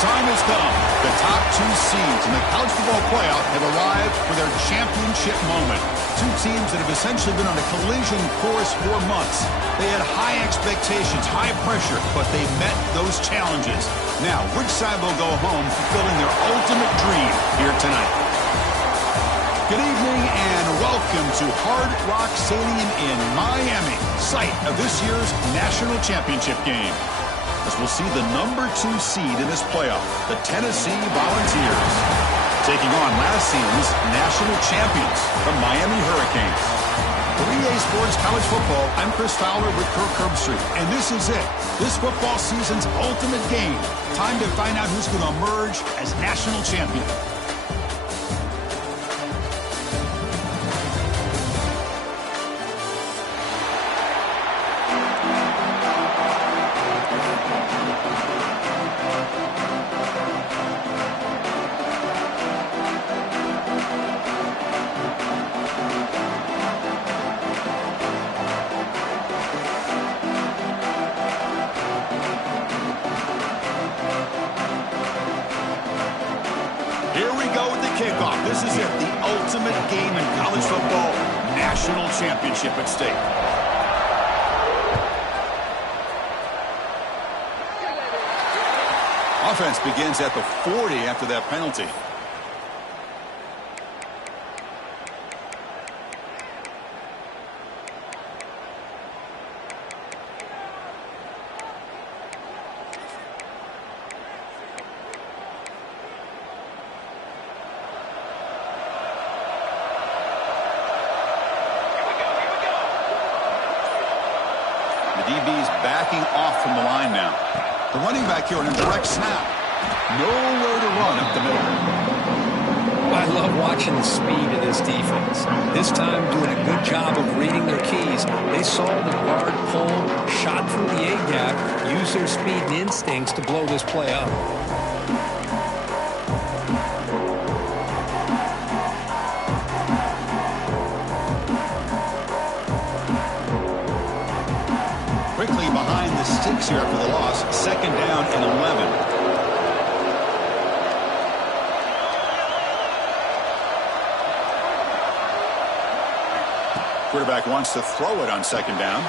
time has come. The top two seeds in the college football playoff have arrived for their championship moment. Two teams that have essentially been on a collision course for months. They had high expectations, high pressure, but they met those challenges. Now, which side will go home fulfilling their ultimate dream here tonight? Good evening and welcome to Hard Rock Stadium in Miami, site of this year's national championship game. As we'll see the number 2 seed in this playoff, the Tennessee Volunteers, taking on last season's national champions, the Miami Hurricanes. For EA Sports College Football, I'm Chris Fowler with Kirk Herbstreit, and this is it. This football season's ultimate game. Time to find out who's going to emerge as national champion. Kickoff. This is it, the ultimate game in college football, national championship at stake. Offense begins at the 40 after that penalty. The DB's backing off from the line now. The running back here on a direct snap. Nowhere to run up the middle. I love watching the speed of this defense. This time doing a good job of reading their keys. They saw the guard pull, shot through the A-gap, used their speed and instincts to blow this play up. Quickly behind the sticks here after the loss. 2nd down and 11. Quarterback wants to throw it on 2nd down.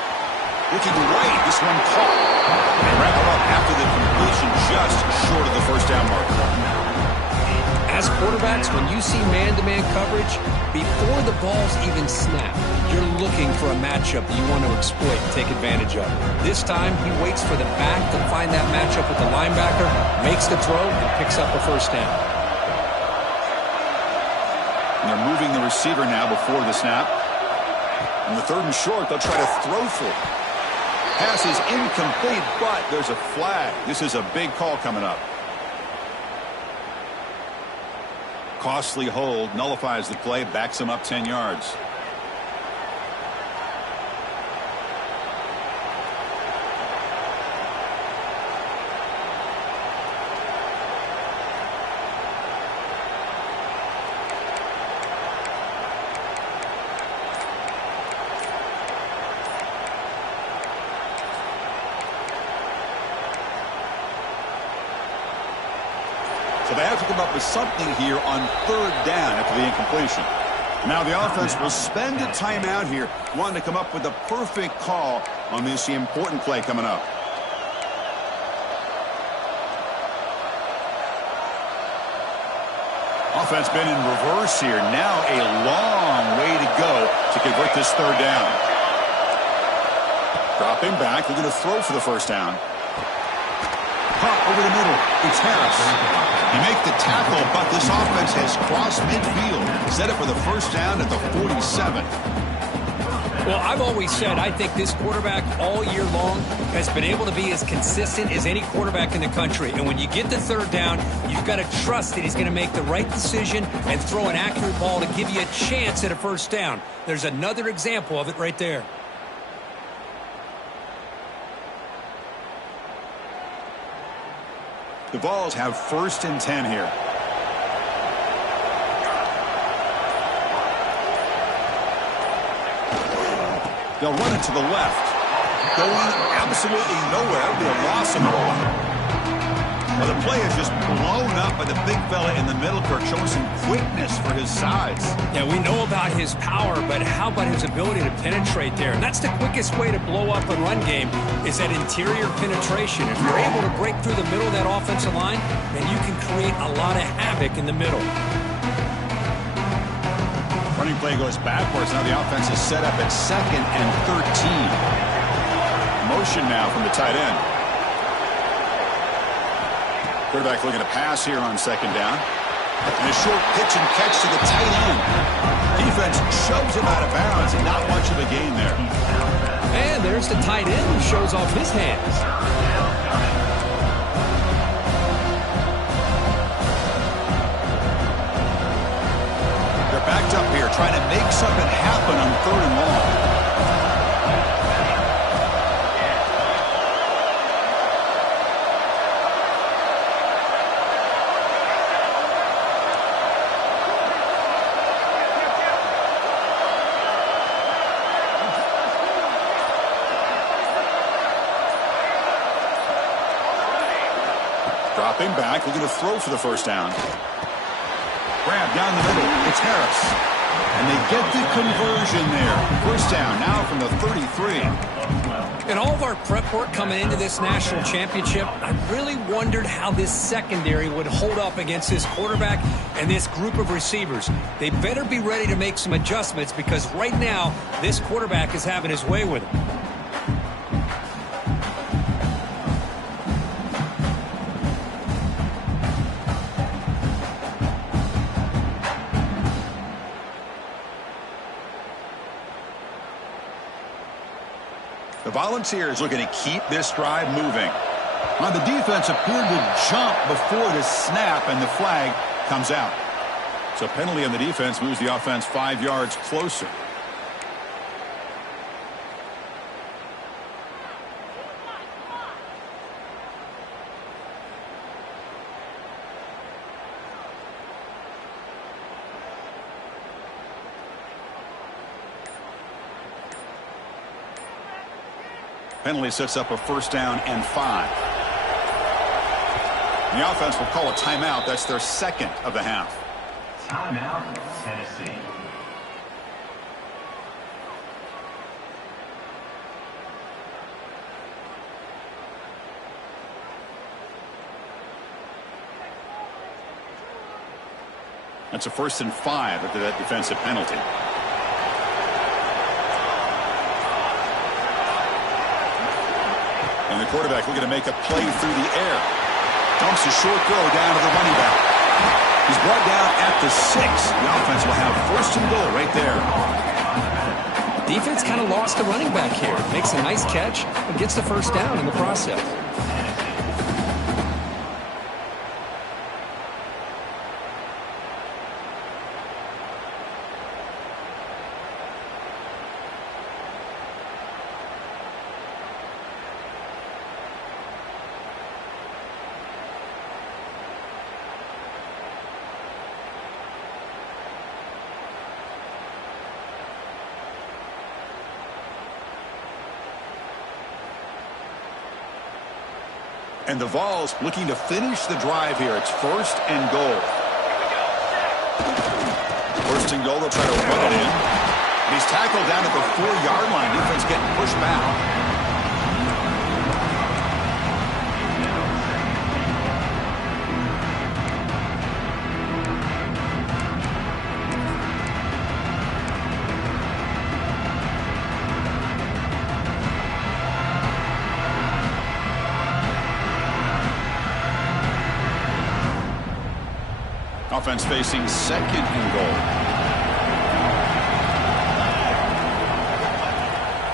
Looking right, this one caught. And wrap it up after the completion just short of the 1st down marker. As quarterbacks, when you see man-to-man coverage, before the balls even snap, you're looking for a matchup that you want to exploit and take advantage of. This time, he waits for the back to find that matchup with the linebacker, makes the throw, and picks up a 1st down. And they're moving the receiver now before the snap. On the 3rd and short, they'll try to throw for it. Pass is incomplete, but there's a flag. This is a big call coming up. Costly hold, nullifies the play, backs him up 10 yards. So they have to come up with something here on 3rd down after the incompletion. Now the offense will spend a timeout here, wanting to come up with the perfect call on this important play coming up. Offense been in reverse here. Now a long way to go to convert this 3rd down. Dropping back. They're going to throw for the 1st down. Caught over the middle. It's Harris. You make the tackle, but this offense has crossed midfield. Set it for the 1st down at the 47. Well, I've always said I think this quarterback all year long has been able to be as consistent as any quarterback in the country. And when you get the 3rd down, you've got to trust that he's going to make the right decision and throw an accurate ball to give you a chance at a 1st down. There's another example of it right there. The Vols have 1st and 10 here. They'll run it to the left. Going absolutely nowhere. That'll be a loss of the ball. Well, the play is just blown up by the big fella in the middle, Kirk, showing some quickness for his size. Yeah, we know about his power, but how about his ability to penetrate there? And that's the quickest way to blow up a run game is that interior penetration. If you're able to break through the middle of that offensive line, then you can create a lot of havoc in the middle. Running play goes backwards. Now the offense is set up at 2nd and 13. Motion now from the tight end. Quarterback looking to pass here on 2nd down. And a short pitch and catch to the tight end. Defense shoves him out of bounds, and not much of a gain there. And there's the tight end who shows off his hands. They're backed up here, trying to make something happen on 3rd and long. Dropping back, looking to throw for the 1st down. Grab down the middle. It's Harris. And they get the conversion there. 1st down now from the 33. In all of our prep work coming into this national championship, I really wondered how this secondary would hold up against this quarterback and this group of receivers. They better be ready to make some adjustments because right now, this quarterback is having his way with him. The Volunteers looking to keep this drive moving. Now the defense appeared to jump before the snap, and the flag comes out. So penalty on the defense moves the offense 5 yards closer. Penalty sets up a 1st down and 5. The offense will call a timeout. That's their 2nd of the half. Timeout, Tennessee. That's a 1st and 5 after that defensive penalty. And the quarterback looking to make a play through the air. Dumps a short throw down to the running back. He's brought down at the 6. The offense will have 1st and goal right there. Defense kind of lost the running back here. Makes a nice catch and gets the 1st down in the process. And the Vols looking to finish the drive here. It's 1st and goal. 1st and goal. They'll try to run it in. And he's tackled down at the 4-yard line. Defense getting pushed back. Offense facing 2nd and goal.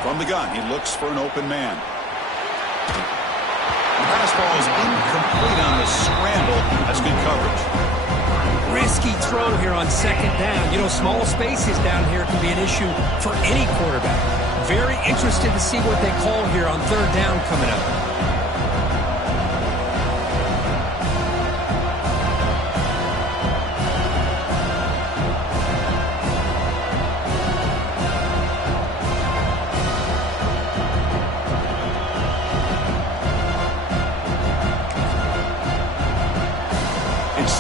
From the gun, he looks for an open man. The pass ball is incomplete on the scramble. That's good coverage. Risky throw here on 2nd down. You know, small spaces down here can be an issue for any quarterback. Very interested to see what they call here on 3rd down coming up.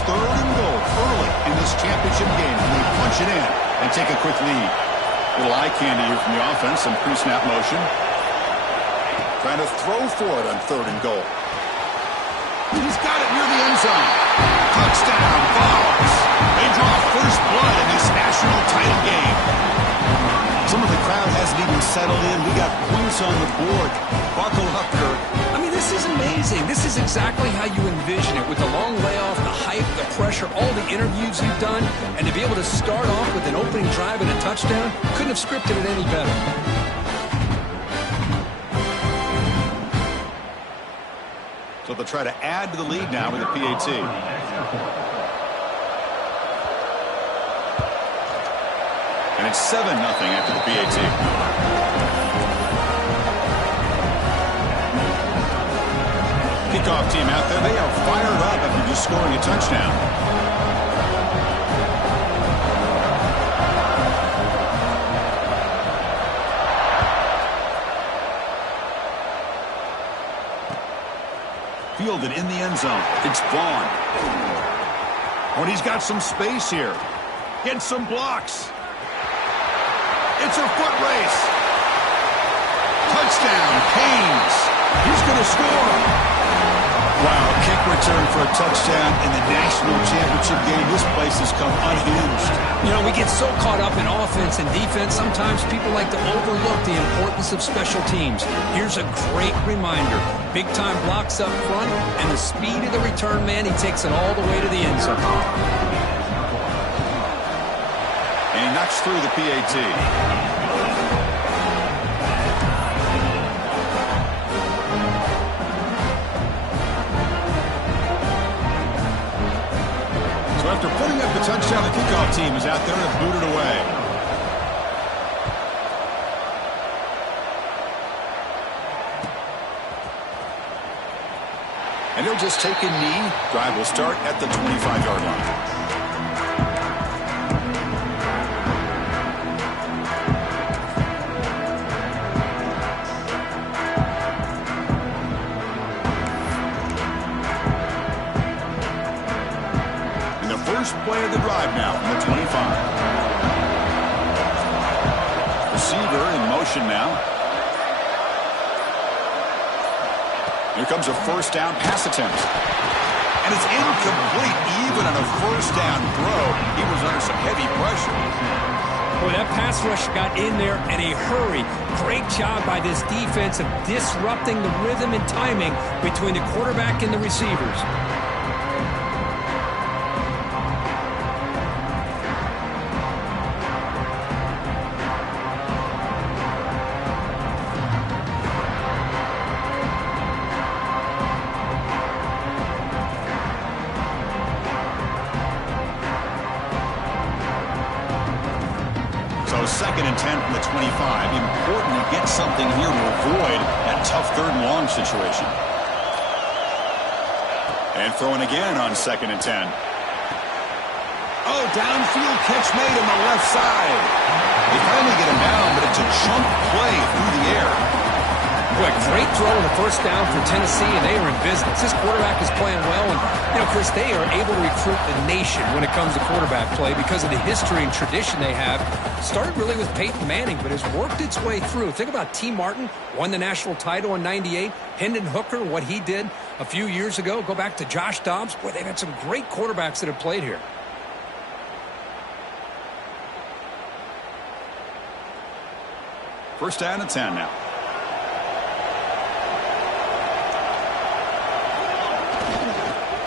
third and goal early in this championship game. And they punch it in and take a quick lead. Little eye candy here from the offense. Some pre-snap motion. Trying to throw for it on third and goal. He's got it near the end zone. Touchdown, Vols. They draw first blood in this national title game. Some of the crowd hasn't even settled in. We got points on the board. Buckle up, Kirk. I mean, this is amazing. This is exactly how you envision it, with the long layoff, the hype, the pressure, all the interviews you've done, and to be able to start off with an opening drive and a touchdown, couldn't have scripted it any better. So they'll try to add to the lead now with a PAT. And it's 7-0 after the PAT. Kickoff team out there. They are fired up after just scoring a touchdown. Fielded in the end zone. It's Vaughn. Oh, and he's got some space here. Gets some blocks. It's a foot race. Touchdown, Canes. He's going to score. Wow, kick return for a touchdown in the national championship game. This place has come unhinged. You know, we get so caught up in offense and defense, sometimes people like to overlook the importance of special teams. Here's a great reminder. Big-time blocks up front, and the speed of the return man, he takes it all the way to the end zone. And he knocks through the PAT. After putting up the touchdown, the kickoff team is out there to boot it away. And they'll just take a knee. Drive will start at the 25-yard line. First play of the drive now from the 25. Receiver in motion now. Here comes a first down pass attempt. And it's incomplete even on a first down throw. He was under some heavy pressure. Boy, that pass rush got in there in a hurry. Great job by this defense of disrupting the rhythm and timing between the quarterback and the receivers. Second and 10 from the 25. Important to get something here to avoid that tough third and long situation. And throwing again on second and 10. Oh, downfield catch made on the left side. They finally get him down, but it's a chunk play through the air. Boy, great throw on the first down for Tennessee, and they are in business. This quarterback is playing well, and, you know, Chris, they are able to recruit the nation when it comes to quarterback play because of the history and tradition they have. Started really with Peyton Manning, but has worked its way through. Think about T. Martin, won the national title in '98. Hendon Hooker, what he did a few years ago. Go back to Josh Dobbs. Boy, they've had some great quarterbacks that have played here. First down and 10 now.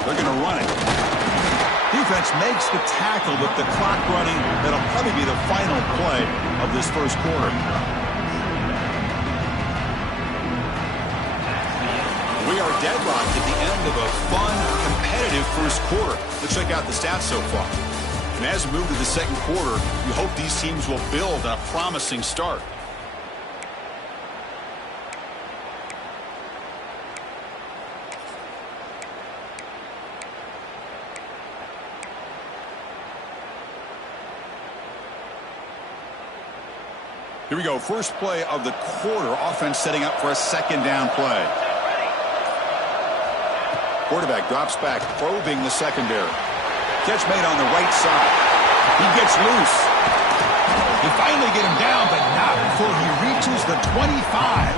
They're going to run it. Defense makes the tackle with the clock running. That'll probably be the final play of this first quarter. We are deadlocked at the end of a fun, competitive first quarter. Let's check out the stats so far. And as we move to the second quarter, we hope these teams will build on a promising start. Here we go. First play of the quarter. Offense setting up for a second down play. Quarterback drops back, probing the secondary. Catch made on the right side. He gets loose. He finally get him down, but not before he reaches the 25.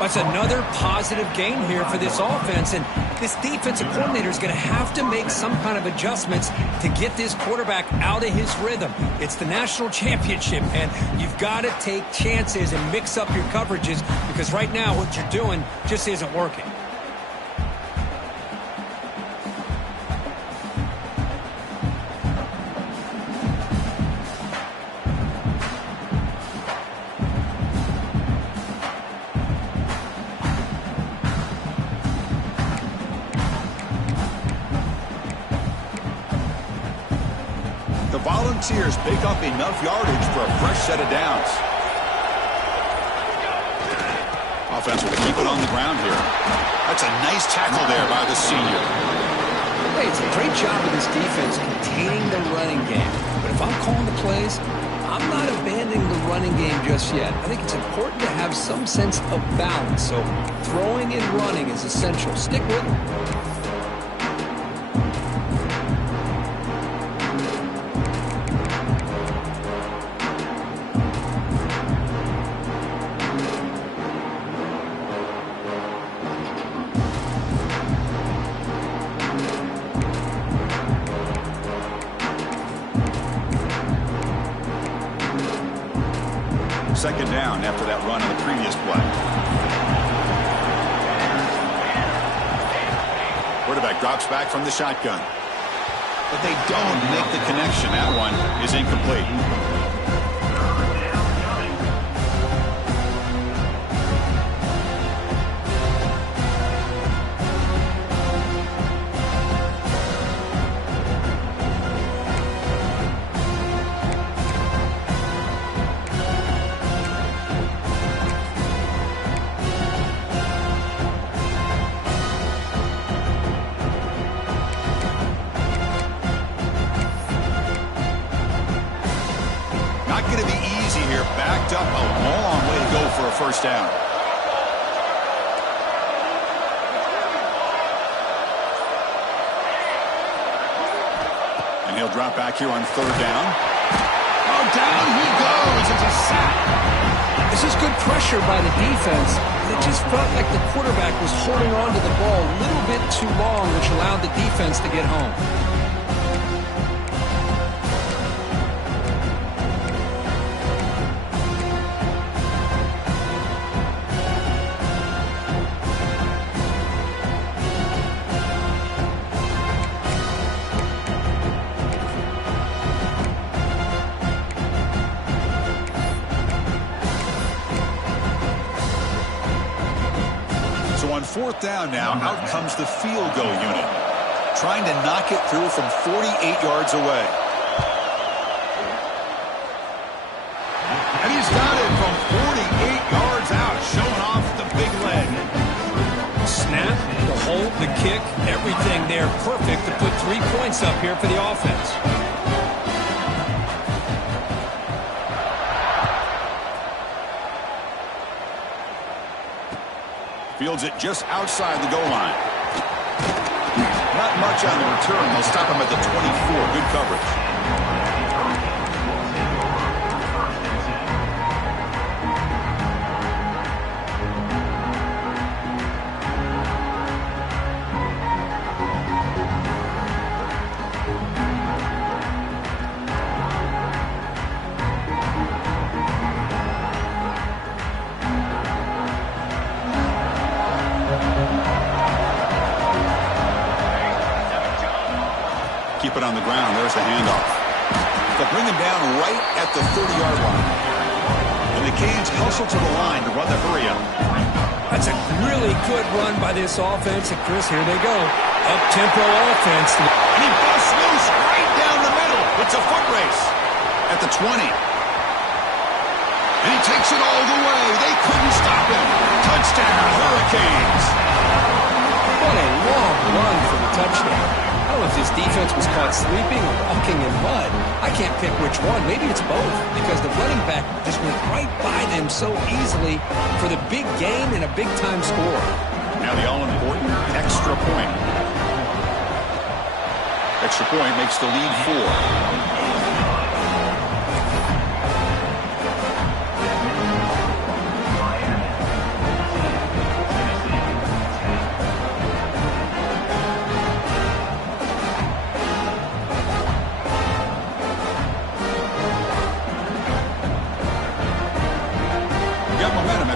That's another positive game here for this offense, and this defensive coordinator is going to have to make some kind of adjustments to get this quarterback out of his rhythm. It's the national championship, and you've got to take chances and mix up your coverages because right now what you're doing just isn't working. Volunteers pick up enough yardage for a fresh set of downs. Offense will keep it on the ground here. That's a nice tackle there by the senior. Hey, it's a great job of this defense containing the running game. But if I'm calling the plays, I'm not abandoning the running game just yet. I think it's important to have some sense of balance. So throwing and running is essential. Stick with it. Second down after that run on the previous play. Quarterback drops back from the shotgun. But they don't make the connection. That one is incomplete. Backed up a long way to go for a first down. And he'll drop back here on third down. Oh, down he goes. It's a sack. This is good pressure by the defense. It just felt like the quarterback was holding on to the ball a little bit too long, which allowed the defense to get home. So on fourth down now, out comes the field goal unit, trying to knock it through from 48 yards away. And he's got it from 48 yards out, showing off the big leg. Snap, the hold, the kick, everything there perfect to put 3 points up here for the offense. Fields it just outside the goal line. Not much on the return. They'll stop him at the 24. Good coverage. Keep it on the ground. There's the handoff. They'll bring him down right at the 30-yard line. And the Canes hustle to the line to run the hurry up. That's a really good run by this offense. And Chris, here they go. Up-tempo offense. And he busts loose right down the middle. It's a foot race at the 20. And he takes it all the way. They couldn't stop him. Touchdown, Hurricanes. What a long run for the touchdown. I don't know if this defense was caught sleeping or walking in mud. I can't pick which one. Maybe it's both because the running back just went right by them so easily for the big gain and a big-time score. Now the all-important extra point. Extra point makes the lead 4.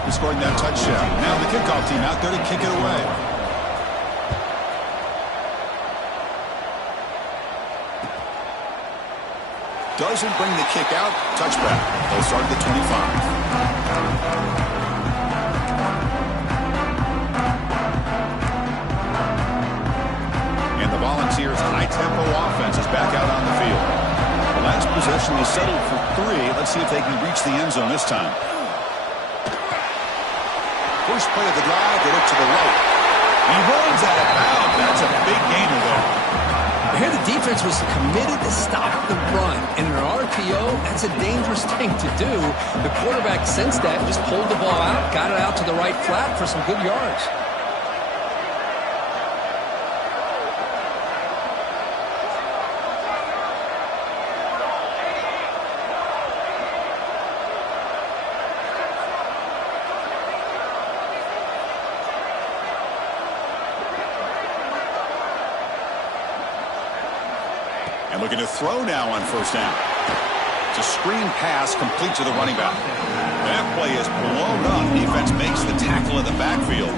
Scoring that touchdown. Now the kickoff team out there to kick it away. Doesn't bring the kick out. Touchback. They'll start at the 25. And the Volunteers' high-tempo offense is back out on the field. The last possession was settled for 3. Let's see if they can reach the end zone this time. First play of the drive, they look to the right. He runs out of bounds. That's a big gainer there. Here the defense was committed to stop the run. And in an RPO, that's a dangerous thing to do. The quarterback sensed that, just pulled the ball out, got it out to the right flat for some good yards. And looking to throw now on first down. It's a screen pass complete to the running back. That play is blown up. Defense makes the tackle in the backfield.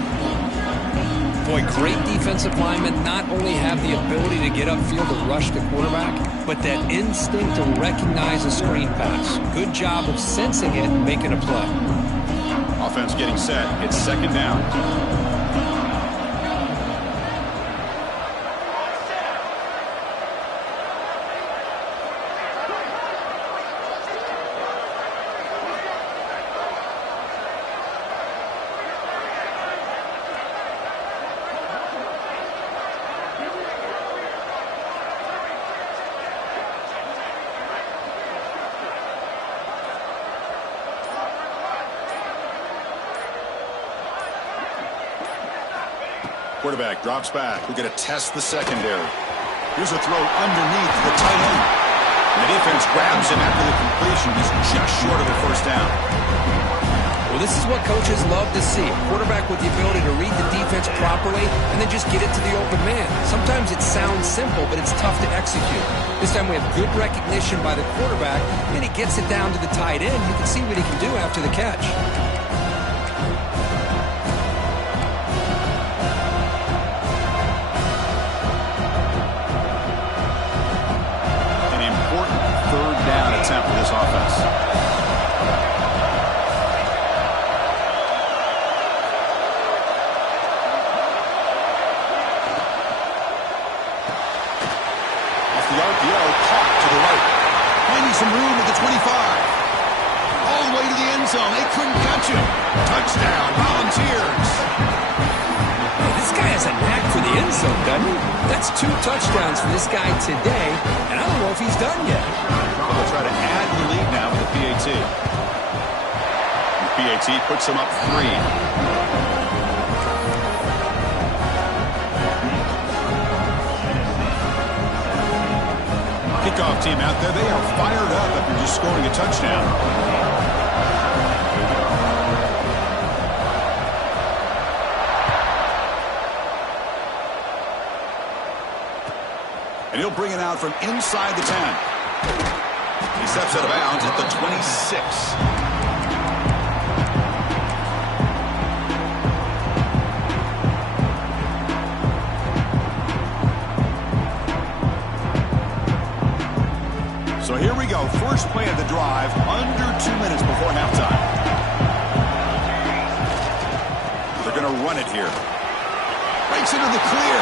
Boy, great defensive linemen not only have the ability to get upfield and rush the quarterback, but that instinct to recognize a screen pass. Good job of sensing it and making a play. Offense getting set. It's second down. Quarterback drops back. We're going to test the secondary. Here's a throw underneath the tight end. And the defense grabs him after the completion. He's just short of a first down. Well, this is what coaches love to see. A quarterback with the ability to read the defense properly and then just get it to the open man. Sometimes it sounds simple, but it's tough to execute. This time we have good recognition by the quarterback, and he gets it down to the tight end. You can see what he can do after the catch. Attempt for this offense. Off the RPO, caught to the right. Finding some room at the 25. All the way to the end zone. They couldn't catch him. Touchdown, Volunteers. This guy has a knack for the end zone, doesn't he? That's 2 touchdowns for this guy today, and I don't know if he's done yet. They'll try to add the lead now with the PAT. The PAT puts them up 3. Kickoff team out there. They are fired up after just scoring a touchdown. And he'll bring it out from inside the 10. He steps out of bounds at the 26. So here we go. First play of the drive, under 2 minutes before halftime. They're going to run it here. Breaks into the clear.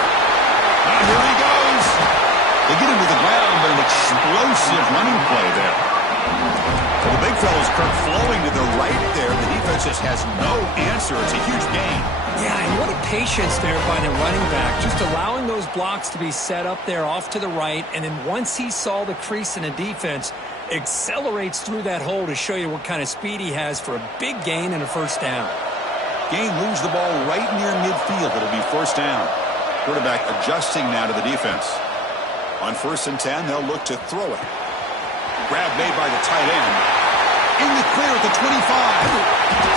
And here he goes. They get him to the ground, but an explosive running play there. Well, the big fella's Kirk flowing to the right there. The defense just has no answer. It's a huge gain. Yeah, and what a patience there by the running back. Just allowing those blocks to be set up there off to the right. And then once he saw the crease in the defense, accelerates through that hole to show you what kind of speed he has for a big gain and a first down. Gain moves the ball right near midfield. It'll be first down. Quarterback adjusting now to the defense. On 1st and 10, they'll look to throw it. Grab made by the tight end. In the clear at the 25.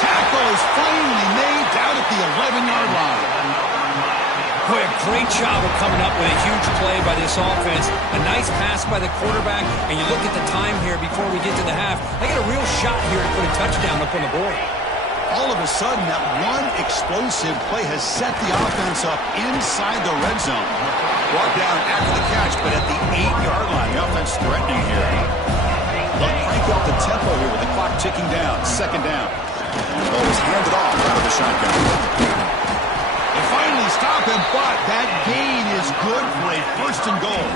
Tackle is finally made down at the 11-yard line. Boy, a great job of coming up with a huge play by this offense. A nice pass by the quarterback, and you look at the time here before we get to the half. They got a real shot here to put a touchdown up on the board. All of a sudden, that one explosive play has set the offense up inside the red zone. Brought down after the catch, but at the 8-yard line, the offense threatening here. They'll crank up the tempo here with the clock ticking down. 2nd down. And the ball was handed off out of the shotgun. They finally stop him, but that gain is good for a 1st and goal.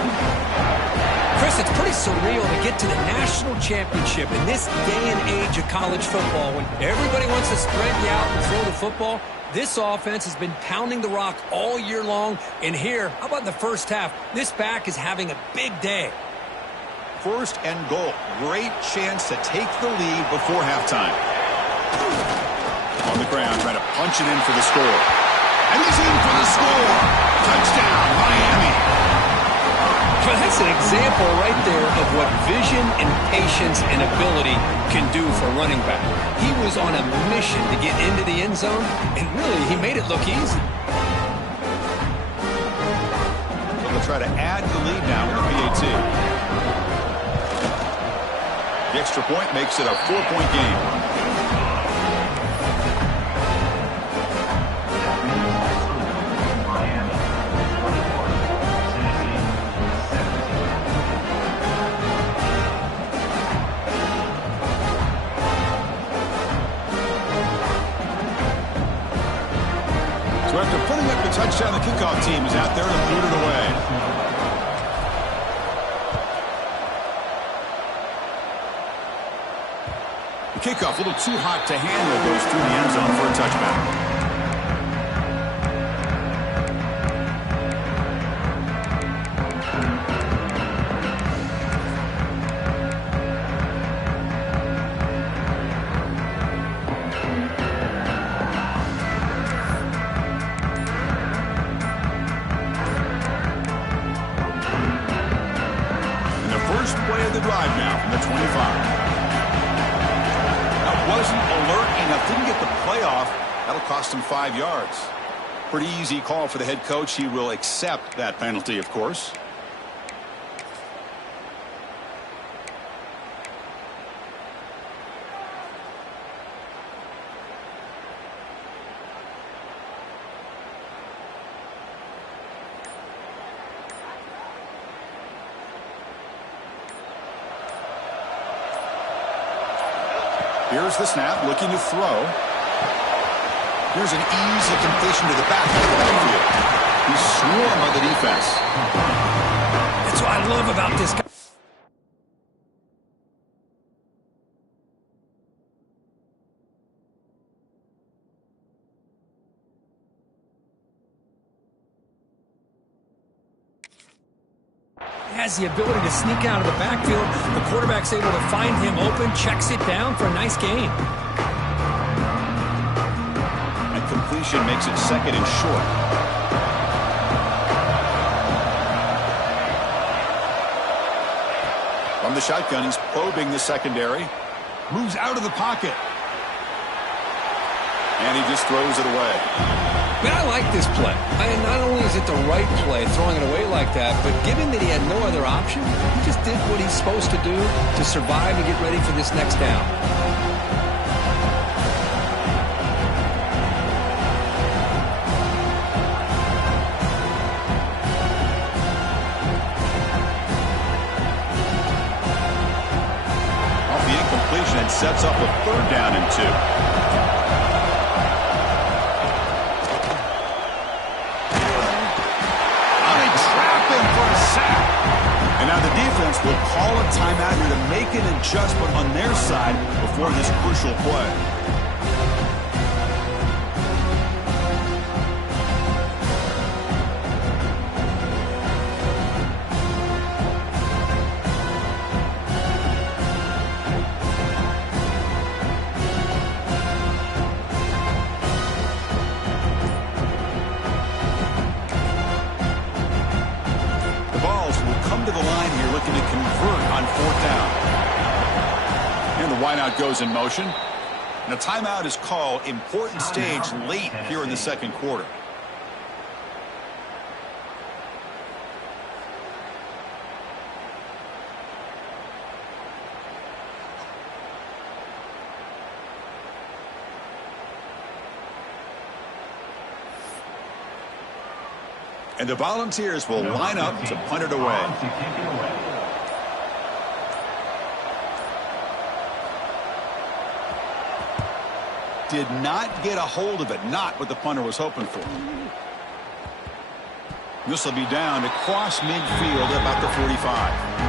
Chris, it's pretty surreal to get to the national championship in this day and age of college football when everybody wants to spread you out and throw the football. This offense has been pounding the rock all year long. And here, how about in the first half? This back is having a big day. 1st and goal. Great chance to take the lead before halftime. On the ground, trying to punch it in for the score. And he's in for the score. Touchdown, Miami. Well, that's an example right there of what vision and patience and ability can do for a running back. He was on a mission to get into the end zone, and really, he made it look easy. They'll try to add the lead now with the PAT. The extra point makes it a 4-point game. So after putting up the touchdown, the kickoff team is out there to boot it away. The kickoff, a little too hot to handle, goes through the end zone for a touchback. Play of the drive now from the 25. That wasn't alert enough. Didn't get the play off. That'll cost him 5 yards. Pretty easy call for the head coach. He will accept that penalty, of course. Here's the snap, looking to throw. Here's an easy completion to the back of the backfield. He's swarmed by the defense. That's what I love about this guy. Has the ability to sneak out of the backfield. The quarterback's able to find him open, checks it down for a nice gain. And completion makes it 2nd and short. From the shotgun, he's probing the secondary. Moves out of the pocket. And he just throws it away. Man, I like this play. Not only is it the right play, throwing it away like that, but given that he had no other option, he just did what he's supposed to do to survive and get ready for this next down. Off the incompletion, it sets up a 3rd down and 2. And now the defense will call a timeout here to make an adjustment on their side before this crucial play. looking to convert on 4th down. And the wideout goes in motion. And a timeout is called. Important stage late here in the second quarter. And the Volunteers will line up to punt it away. Did not get a hold of it. Not what the punter was hoping for. This will be down across midfield at about the 45.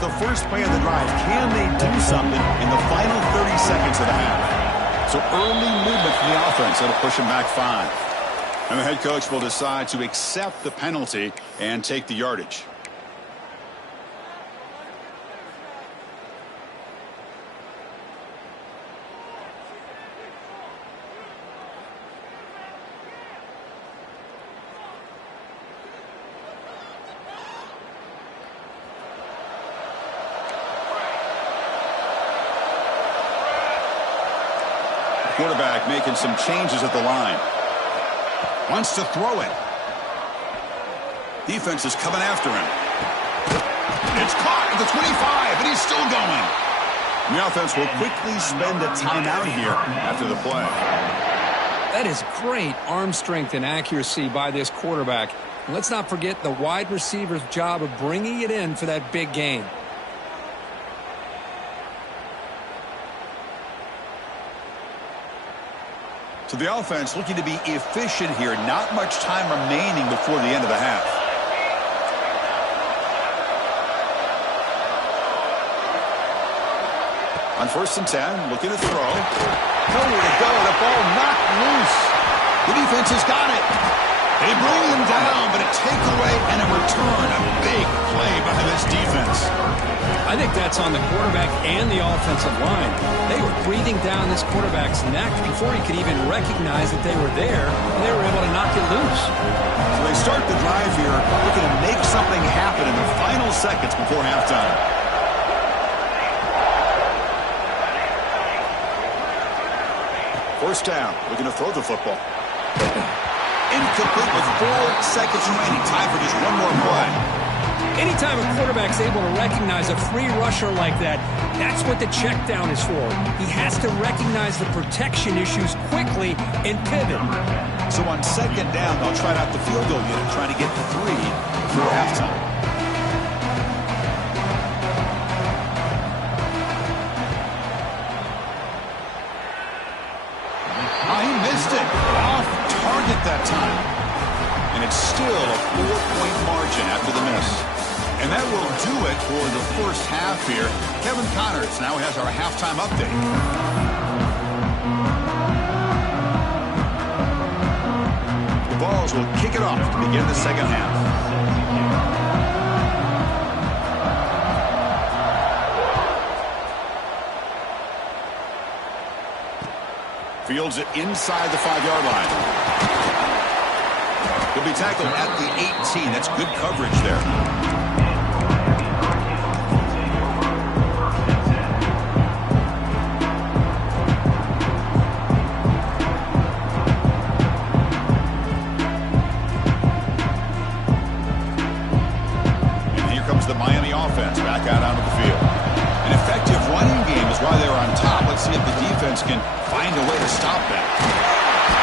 The first play of the drive. Can they do something in the final 30 seconds of the half? So early movement from the offense. That'll push them back 5. And the head coach will decide to accept the penalty and take the yardage. Quarterback making some changes at the line. Wants to throw it. Defense is coming after him. It's caught at the 25, and he's still going. And the offense will quickly spend a timeout here after the play. That is great arm strength and accuracy by this quarterback. And let's not forget the wide receiver's job of bringing it in for that big gain. So the offense looking to be efficient here. Not much time remaining before the end of the half. On 1st and 10, looking to throw. Nowhere to go. The ball knocked loose. The defense has got it. They bring them down, but a takeaway and a return. A big play by this defense. I think that's on the quarterback and the offensive line. They were breathing down this quarterback's neck before he could even recognize that they were there, and they were able to knock it loose. So they start the drive here, looking to make something happen in the final seconds before halftime. First down, looking to throw the football. Incomplete with 4 seconds remaining. Time for just one more play. Anytime a quarterback's able to recognize a free rusher like that, that's what the check down is for. He has to recognize the protection issues quickly and pivot. So on 2nd down, they'll try out the field goal unit, trying to get 3 before halftime. He missed it. Off target that time. And and it's still a 4-point margin after the miss. And that will do it for the first half here. Kevin Connors now has our halftime update. The Vols will kick it off to begin the second half. Fields it inside the 5-yard line. He'll be tackled at the 18. That's good coverage there. And here comes the Miami offense back out onto the field. An effective running game is why they're on top. Let's see if the defense can find a way to stop that.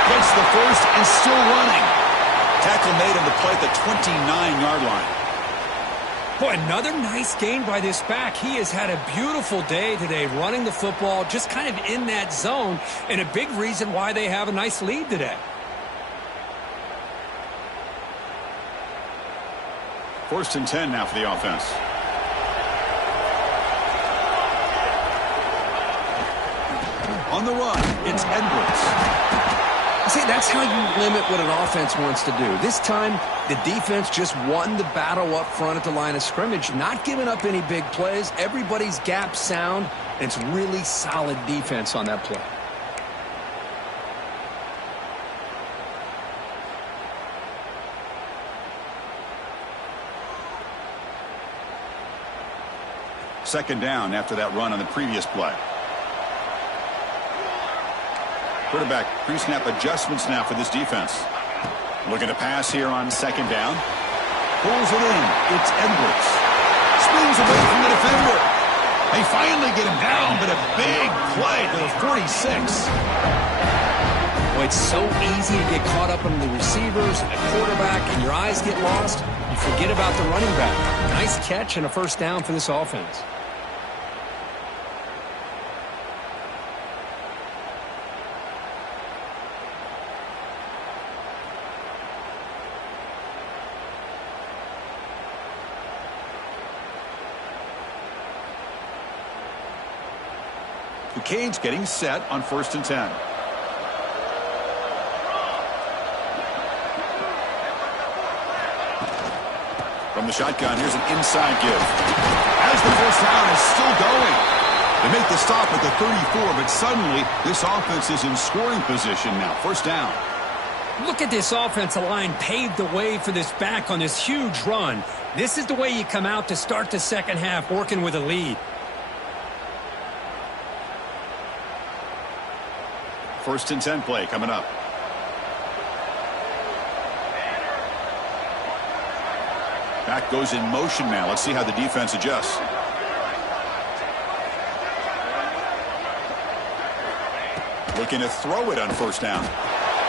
Gets the first and still running. Tackle made on the play at the 29-yard line. Boy, another nice gain by this back. He has had a beautiful day today running the football, just kind of in that zone, and a big reason why they have a nice lead today. First and 10 now for the offense. On the run, it's Edwards. See, that's how you limit what an offense wants to do. This time, the defense just won the battle up front at the line of scrimmage, not giving up any big plays. Everybody's gap sound, and it's really solid defense on that play. Second down after that run on the previous play. Quarterback pre-snap adjustments now for this defense. Looking to pass here on second down. Pulls it in. It's Edwards. Spins away from the defender. They finally get him down, but a big play to the 46. Well, it's so easy to get caught up on the receivers and the quarterback, and your eyes get lost. You forget about the running back. Nice catch and a first down for this offense. The Canes getting set on first and 10. From the shotgun, here's an inside give. As the first down is still going. They make the stop at the 34, but suddenly this offense is in scoring position now. First down. Look at this offensive line paved the way for this back on this huge run. This is the way you come out to start the second half, working with a lead. First and 10 play coming up. Back goes in motion now. Let's see how the defense adjusts. Looking to throw it on first down.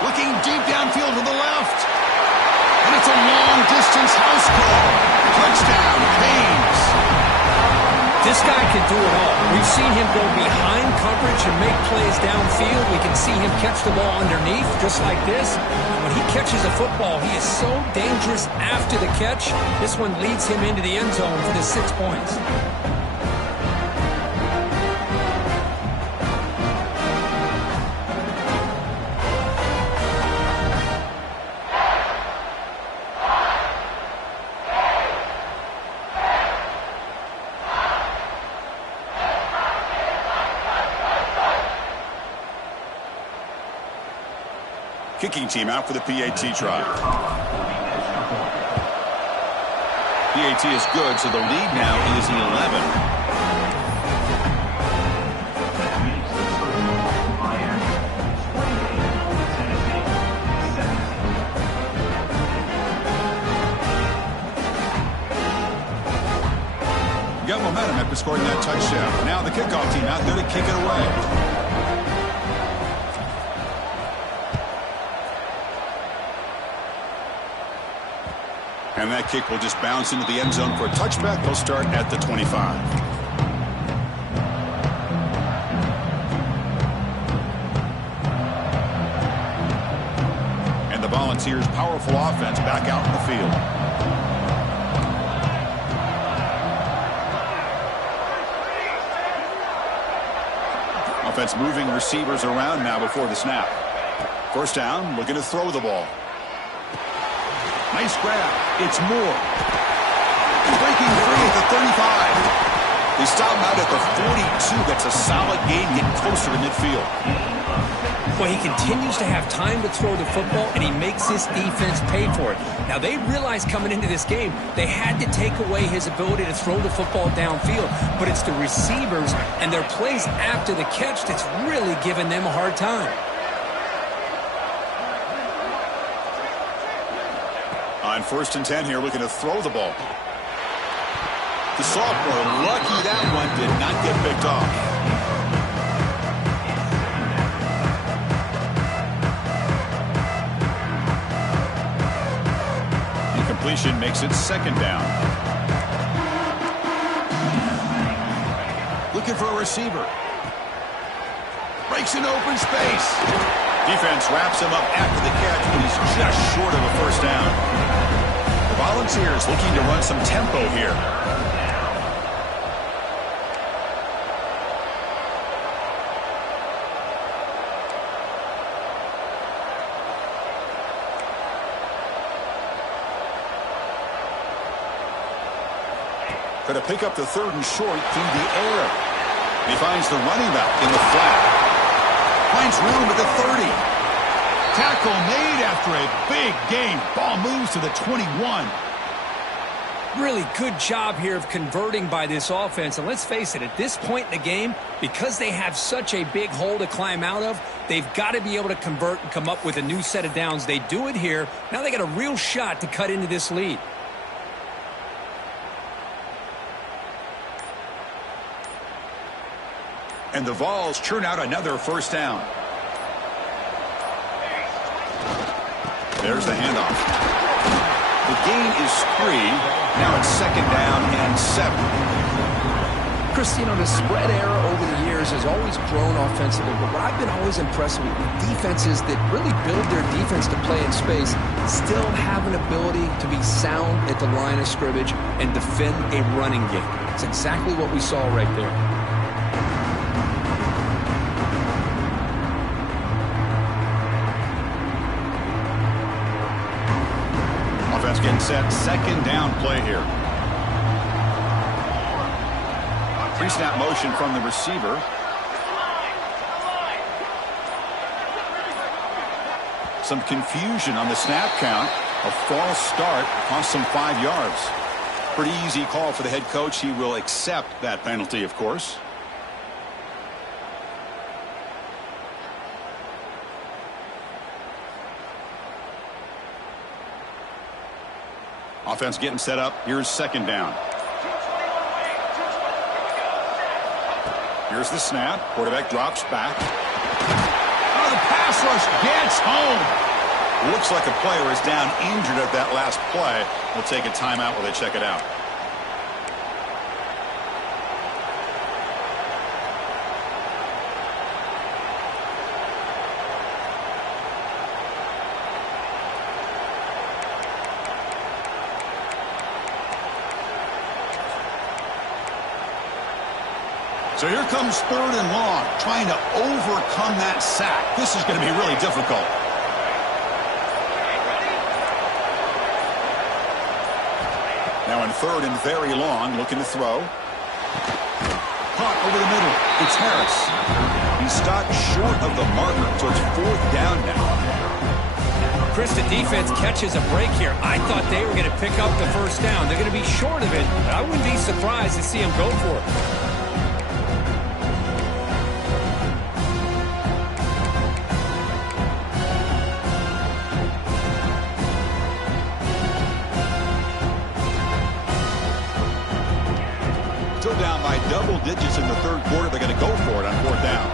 Looking deep downfield to the left. And it's a long-distance house call. Touchdown, Canes. This guy can do it all. We've seen him go behind coverage and make plays downfield. We can see him catch the ball underneath, just like this. And when he catches a football, he is so dangerous after the catch. This one leads him into the end zone for the 6 points. Kicking team out for the PAT try. PAT is good, so the lead now is 11. Got momentum after scoring that touchdown. Now the kickoff team out there to kick it away. And that kick will just bounce into the end zone for a touchback. They'll start at the 25. And the Volunteers' powerful offense back out in the field. Offense moving receivers around now before the snap. First down, looking to throw the ball. Nice grab. It's Moore. Breaking free at the 35. They stop him out at the 42. That's a solid gain, getting closer to midfield. Well, he continues to have time to throw the football, and he makes this defense pay for it. Now, they realized coming into this game they had to take away his ability to throw the football downfield, but it's the receivers and their plays after the catch that's really giving them a hard time. On 1st and 10 here, looking to throw the ball. The sophomore, lucky that one did not get picked off. Incompletion makes it 2nd down. Looking for a receiver. Breaks an open space. Defense wraps him up after the catch, but he's just short of a 1st down. The Volunteers looking to run some tempo here. Going to pick up the 3rd and short through the air. He finds the running back in the flat. Finds room at the 30. Tackle made after a big gain. Ball moves to the 21. Really good job here of converting by this offense. And let's face it, at this point in the game, because they have such a big hole to climb out of, they've got to be able to convert and come up with a new set of downs. They do it here. Now they got a real shot to cut into this lead. And the Vols churn out another 1st down. There's the handoff. The gain is 3. Now it's 2nd down and 7. Chris, you know, the spread era over the years has always grown offensively, but what I've been always impressed with defenses that really build their defense to play in space still have an ability to be sound at the line of scrimmage and defend a running game. It's exactly what we saw right there. Getting set, 2nd down play here. Pre-snap motion from the receiver. Some confusion on the snap count. A false start cost some 5 yards. Pretty easy call for the head coach. He will accept that penalty, of course. Offense getting set up. Here's 2nd down. Here's the snap. Quarterback drops back. Oh, the pass rush gets home. Looks like a player is down injured at that last play. We'll take a timeout while they check it out. So here comes 3rd and long, trying to overcome that sack. This is going to be really difficult. Now in 3rd and very long, looking to throw. Caught over the middle. It's Harris. He stopped short of the marker, so it's 4th down now. Chris, the defense catches a break here. I thought they were going to pick up the 1st down. They're going to be short of it, but I wouldn't be surprised to see them go for it. Still down by double digits in the 3rd quarter. They're going to go for it on 4th down.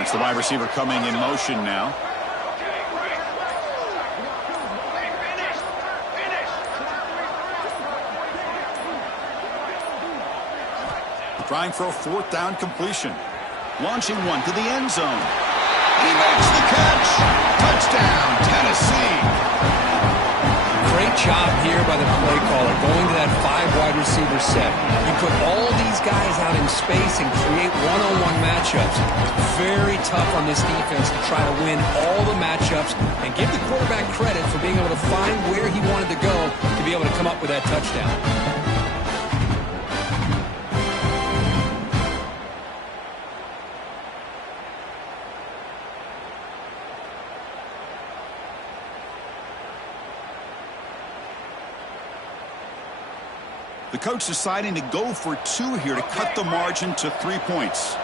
It's the wide receiver coming in motion now. Trying for a 4th down completion. Launching one to the end zone. He makes the catch. Touchdown, Tennessee. Great job here by the play caller, going to that 5-wide receiver set. You put all these guys out in space and create one-on-one matchups. Very tough on this defense to try to win all the matchups and give the quarterback credit for being able to find where he wanted to go to be able to come up with that touchdown. The coach deciding to go for 2 here to cut the margin to 3 points.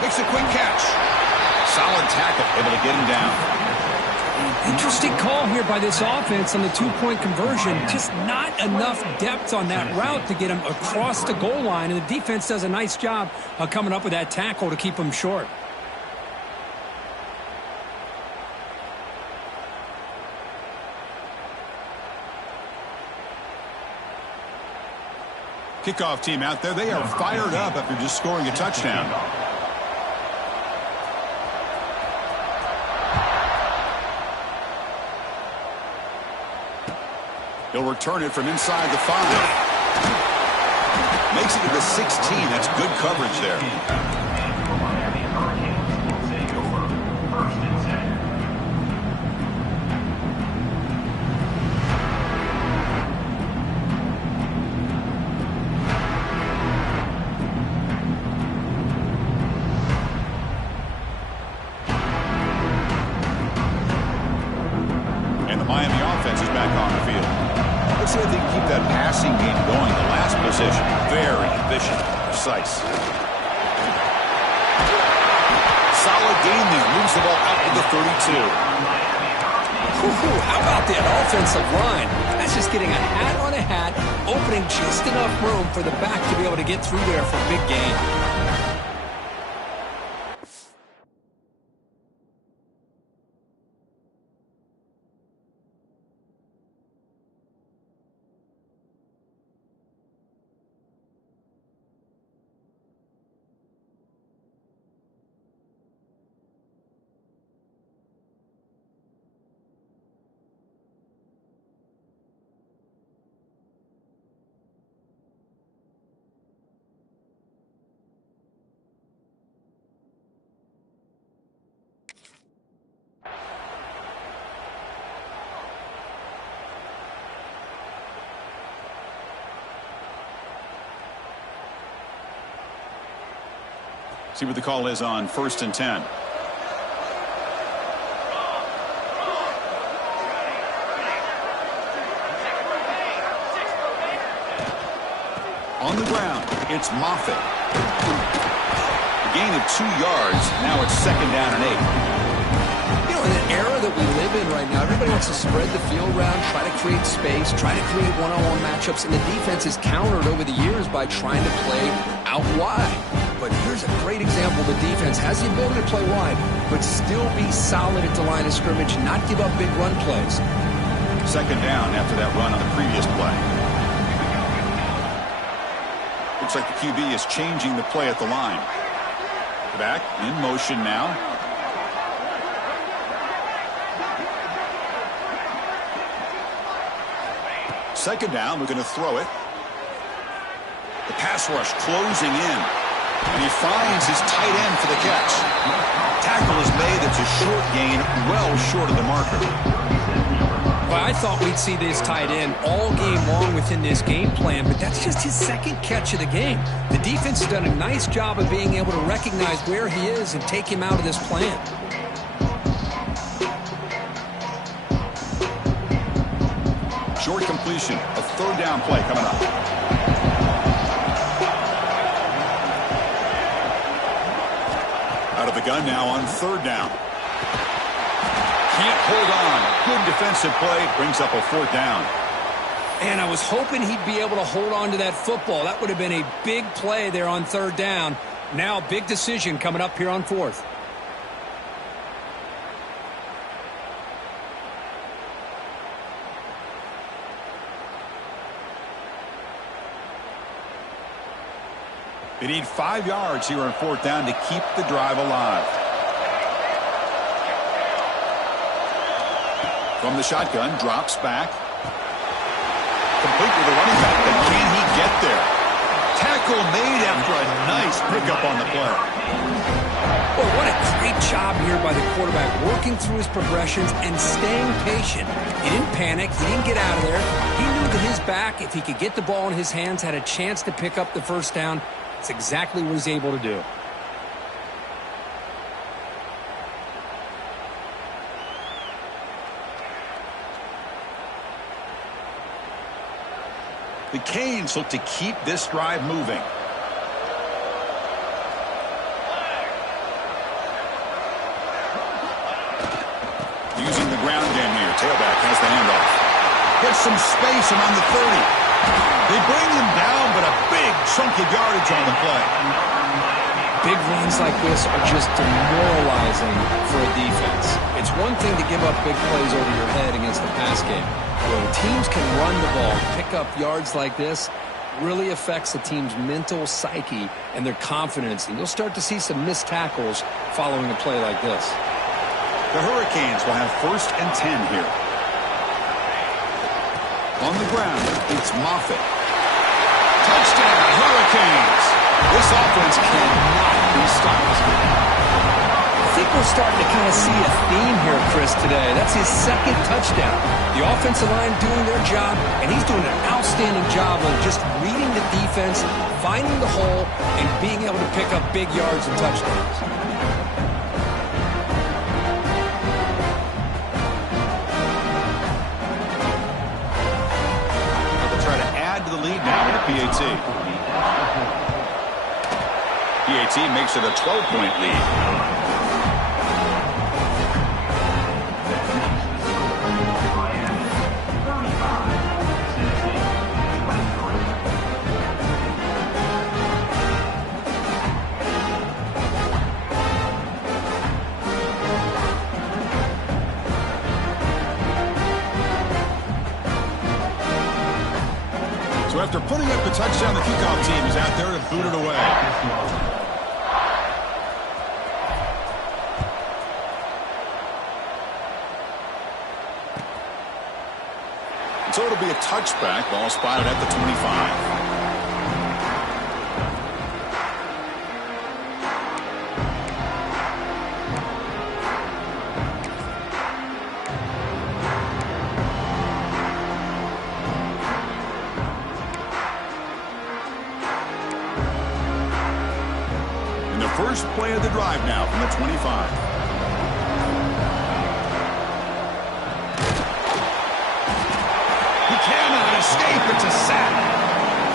Makes a quick catch. Solid tackle, able to get him down. Interesting call here by this offense on the 2-point conversion. Just not enough depth on that route to get him across the goal line, and the defense does a nice job of coming up with that tackle to keep him short. Kickoff team out there, they are fired up after just scoring a touchdown. He'll return it from inside the 5. Makes it to the 16. That's good coverage there. Very efficient, precise. Solid game there. Moves the ball out to the 32. How about that offensive line? That's just getting a hat on a hat, opening just enough room for the back to be able to get through there for a big gain. See what the call is on 1st and 10. On the ground, it's Moffitt. A gain of 2 yards. Now it's 2nd down and 8. You know, in an era that we live in right now, everybody wants to spread the field around, try to create space, try to create one-on-one matchups, and the defense is countered over the years by trying to play out wide. But here's a great example. The defense has the ability to play wide, but still be solid at the line of scrimmage, not give up big run plays. 2nd down after that run on the previous play. Looks like the QB is changing the play at the line. Back in motion now. Second down, we're going to throw it. The pass rush closing in. And he finds his tight end for the catch. Tackle is made. It's a short gain, well short of the marker. Well, I thought we'd see this tight end all game long within this game plan, but that's just his 2nd catch of the game. The defense has done a nice job of being able to recognize where he is and take him out of this plan. Short completion, a 3rd down play coming up. Out of the gun now on 3rd down. Can't hold on. Good defensive play. Brings up a 4th down. And I was hoping he'd be able to hold on to that football. That would have been a big play there on 3rd down. Now a big decision coming up here on 4th. They need 5 yards here on 4th down to keep the drive alive. From the shotgun, drops back. Complete with a running back, but can he get there? Tackle made after a nice pickup on the play. Boy, what a great job here by the quarterback, working through his progressions and staying patient. He didn't panic. He didn't get out of there. He knew that his back, if he could get the ball in his hands, had a chance to pick up the first down. That's exactly what he's able to do. The Canes look to keep this drive moving. Using the ground game here. Tailback has the handoff. Gets some space around the 30. They bring him down, but a big chunk of yardage on the play. Big runs like this are just demoralizing for a defense. It's one thing to give up big plays over your head against the pass game. When teams can run the ball, pick up yards like this, really affects the team's mental psyche and their confidence. And you'll start to see some missed tackles following a play like this. The Hurricanes will have 1st and 10 here. On the ground, it's Moffitt. Touchdown, Hurricanes! This offense cannot be stopped. I think we're starting to kind of see a theme here, Chris, today. That's his 2nd touchdown. The offensive line doing their job, and he's doing an outstanding job of just reading the defense, finding the hole, and being able to pick up big yards and touchdowns. PAT. PAT makes it a 12-point lead. So after putting up the touchdown, the kickoff team is out there to boot it away. And so it'll be a touchback. Ball spotted at the 25. First play of the drive now from the 25. He cannot escape. It's a sack.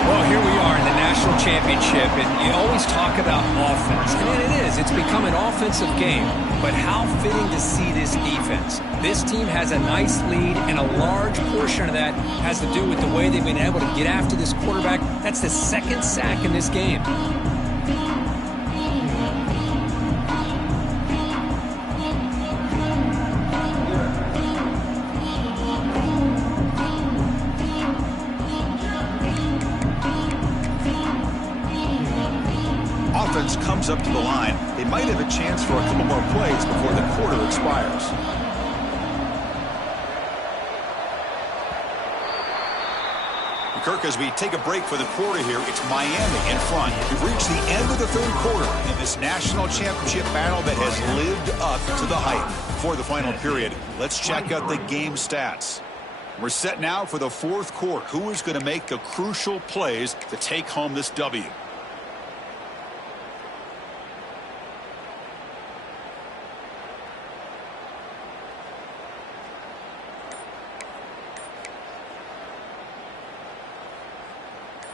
Well, here we are in the national championship, and you always talk about offense. And it is. It's become an offensive game. But how fitting to see this defense. This team has a nice lead, and a large portion of that has to do with the way they've been able to get after this quarterback. That's the 2nd sack in this game. Comes up to the line. They might have a chance for a couple more plays before the quarter expires. Kirk, as we take a break for the quarter here, it's Miami in front. We've reached the end of the 3rd quarter in this national championship battle that has lived up to the hype. For the final period, let's check out the game stats. We're set now for the 4th quarter. Who is going to make the crucial plays to take home this W?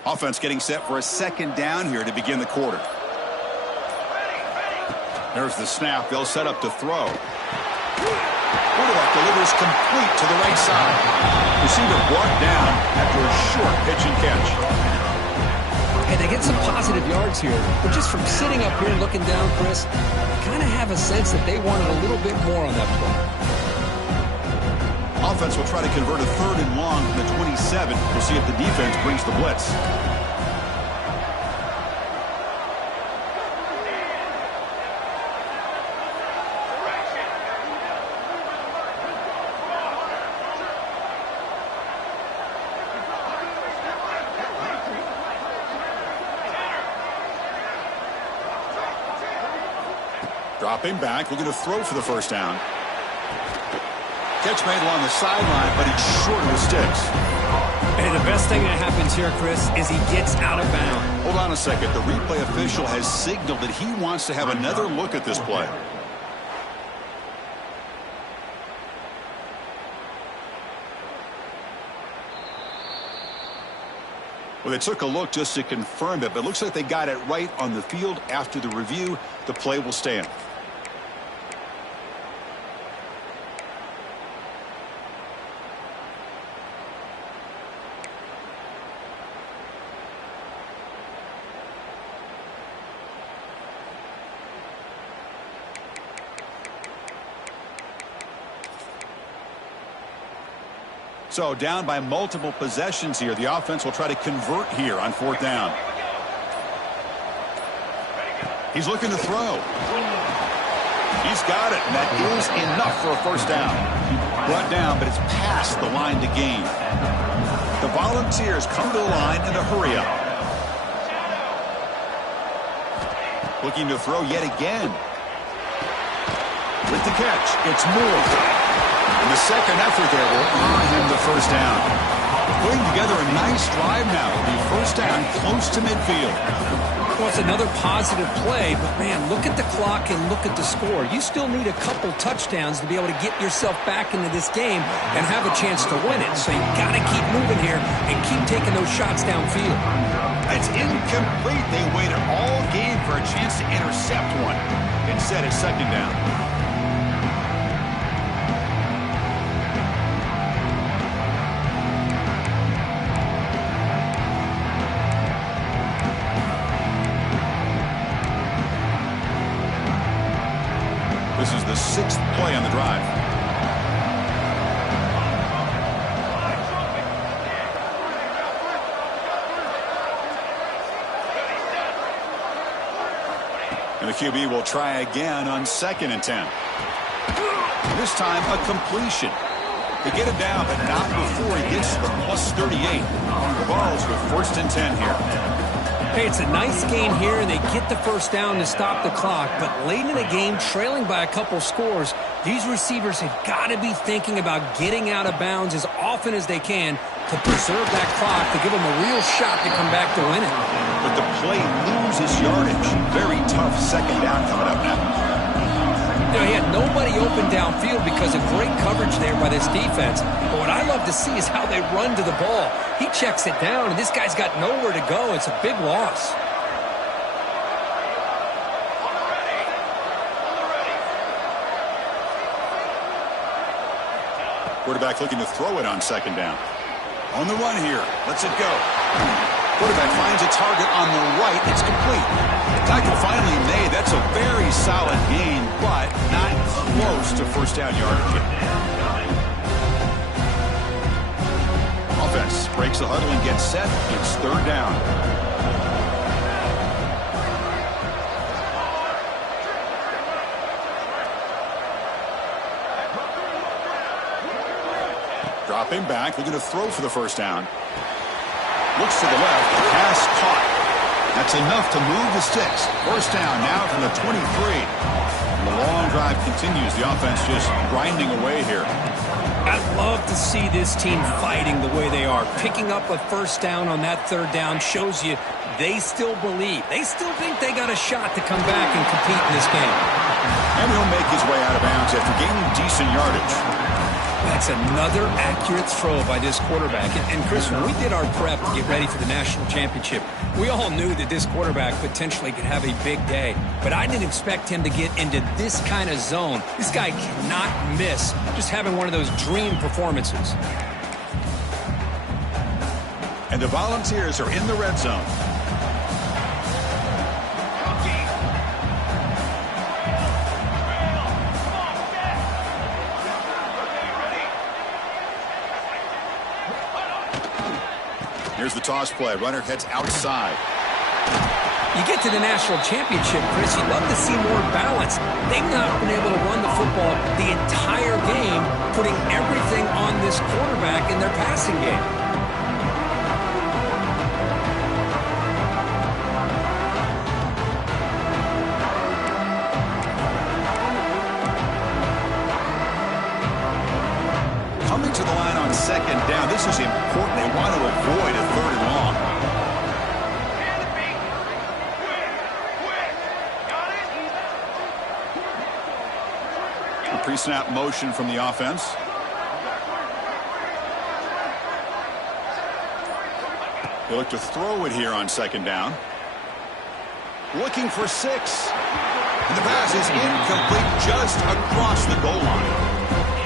Offense getting set for a 2nd down here to begin the quarter. There's the snap. They'll set up to throw. Quarterback delivers complete to the right side. Receiver brought down after a short pitch and catch. Hey, they get some positive yards here, but just from sitting up here and looking down, Chris, I kind of have a sense that they wanted a little bit more on that play. Offense will try to convert a 3rd and long from the 27. We'll see if the defense brings the blitz. Dropping back, looking to throw for the first down. Catch made along the sideline, but he's short of the sticks. Hey, the best thing that happens here, Chris, is he gets out of bounds. Hold on a second. The replay official has signaled that he wants to have another look at this play. Well, they took a look just to confirm it, but it looks like they got it right on the field. After the review, the play will stand. So down by multiple possessions here. The offense will try to convert here on fourth down. He's looking to throw. He's got it, and that is enough for a first down. Brought down, but it's past the line to gain. The Volunteers come to the line in a hurry up. Looking to throw yet again. With the catch, it's Moore. And the second effort there will earn him the first down. Putting together a nice drive now. It'll be first down close to midfield. Well, it's another positive play, but man, look at the clock and look at the score. You still need a couple touchdowns to be able to get yourself back into this game and have a chance to win it. So you got to keep moving here and keep taking those shots downfield. It's incomplete. They waited all game for a chance to intercept one. Instead, it's second down. This is the sixth play on the drive. And the QB will try again on 2nd and 10. This time a completion. They get it down, but not before he gets to the plus 38. The Vols with 1st and 10 here. Hey, it's a nice gain here, and they get the first down to stop the clock. But late in the game, trailing by a couple scores, these receivers have got to be thinking about getting out of bounds as often as they can to preserve that clock, to give them a real shot to come back to win it. But the play loses yardage. Very tough second down coming up now. You know, he had nobody open downfield because of great coverage there by this defense. But what I love to see is how they run to the ball. He checks it down, and this guy's got nowhere to go. It's a big loss. Quarterback looking to throw it on 2nd down. On the run here. Lets it go. Quarterback finds a target on the right. It's complete. Tackle finally made. That's a very solid gain, but not close to first down yardage yet. Offense breaks the huddle and gets set. It's 3rd down. Dropping back, looking to throw for the first down. Looks to the left, the pass caught. That's enough to move the sticks. First down now from the 23. And the long drive continues. The offense just grinding away here. I love to see this team fighting the way they are. Picking up a first down on that 3rd down shows you they still believe. They still think they got a shot to come back and compete in this game. And he'll make his way out of bounds after gaining decent yardage. That's another accurate throw by this quarterback. And Chris, when we did our prep to get ready for the national championship, we all knew that this quarterback potentially could have a big day. But I didn't expect him to get into this kind of zone. This guy cannot miss just having one of those dream performances. And the Volunteers are in the red zone. Here's the toss play. Runner heads outside. You get to the national championship, Chris, you'd love to see more balance. They've not been able to run the football the entire game, putting everything on this quarterback in their passing game. down. This is important. They want to avoid a 3rd and long. A pre-snap motion from the offense. They look to throw it here on 2nd down. Looking for 6. And the pass is incomplete just across the goal line.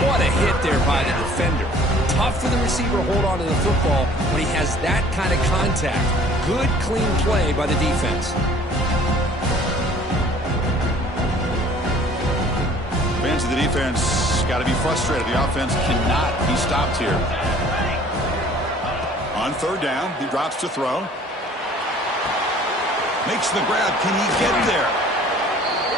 What a hit there by the defender. Tough for the receiver to hold on to the football when he has that kind of contact. Good, clean play by the defense. Fans of the defense got to be frustrated. The offense cannot be stopped here. On 3rd down, he drops to throw. Makes the grab. Can he get there?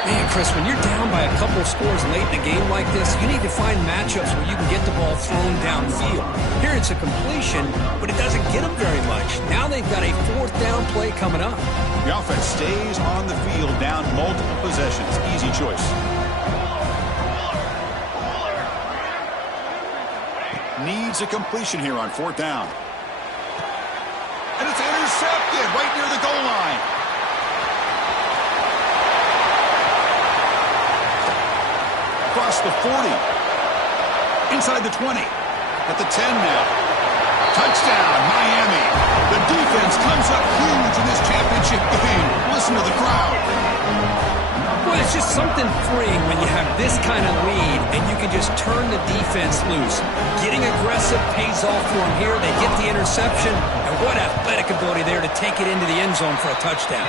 Man, Chris, when you're down by a couple of scores late in a game like this, you need to find matchups where you can get the ball thrown downfield. Here it's a completion, but it doesn't get them very much. Now they've got a 4th down play coming up. The offense stays on the field down multiple possessions. Easy choice. Needs a completion here on 4th down. And it's intercepted right near the goal line. Across the 40. Inside the 20. At the 10 now. Touchdown, Miami. The defense comes up huge in this championship game. Listen to the crowd. Well, it's just something freeing when you have this kind of lead and you can just turn the defense loose. Getting aggressive pays off for them here. They get the interception, and what athletic ability there to take it into the end zone for a touchdown.